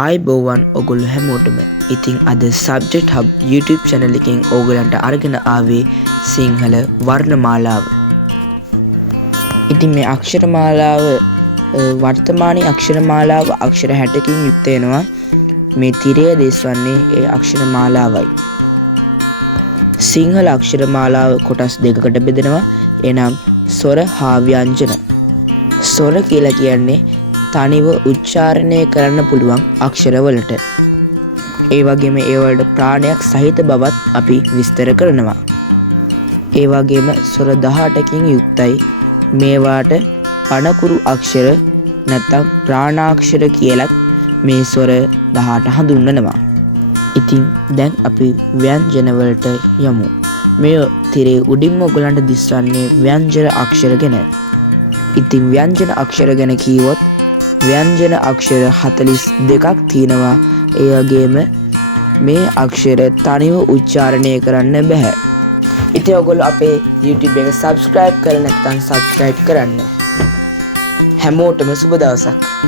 ආයිබෝවන් ඔගොල්ලෝ හැමෝටම. ඉතින් අද සබ්ජෙක්ට් හබ් YouTube channel එකෙන් ඕගලන්ට අරගෙන ආවේ සිංහල වර්ණමාලාව. ඉතින් මේ අක්ෂරමාලාව වර්තමානයේ අක්ෂරමාලාව අක්ෂර 60කින් යුක්ත වෙනවා. මේ තිරය දේශවන්නේ ඒ අක්ෂරමාලාවයි. සිංහල අක්ෂරමාලාව කොටස් දෙකකට බෙදෙනවා. එනම් ස්වර හා ව්‍යංජන. ස්වර කියලා කියන්නේ තනිව උච්චාරණය කරන්න පුළුවන් අක්ෂරවලට. ඒ වගේම ඒවලට ප්‍රාණයක් සහිත බවත් අපි විස්තර කරනවා. ඒ වගේම ස්වර 18කින් යුක්තයි. මේවාට පණකුරු අක්ෂර නැත්නම් ප්‍රාණාක්ෂර කියලත් මේ ස්වර 18 හඳුන්වනවා. ඉතින් දැන් අපි ව්‍යංජන වලට යමු. මේ තිරේ උඩින්ම ඔයගලන්ට දිස්වන්නේ ව්‍යංජන අක්ෂර ගැන. ඉතින් ව්‍යංජන අක්ෂර ගැන කිව්වොත් ව්‍යංජන අක්ෂර 42ක් තියෙනවා. ඒ වගේම මේ අක්ෂර තනිව උච්චාරණය කරන්න බෑ. ඉතින් ඔයගොල්ලෝ අපේ YouTube එක subscribe කරලා නැත්නම් subscribe කරන්න. හැමෝටම සුබ දවසක්.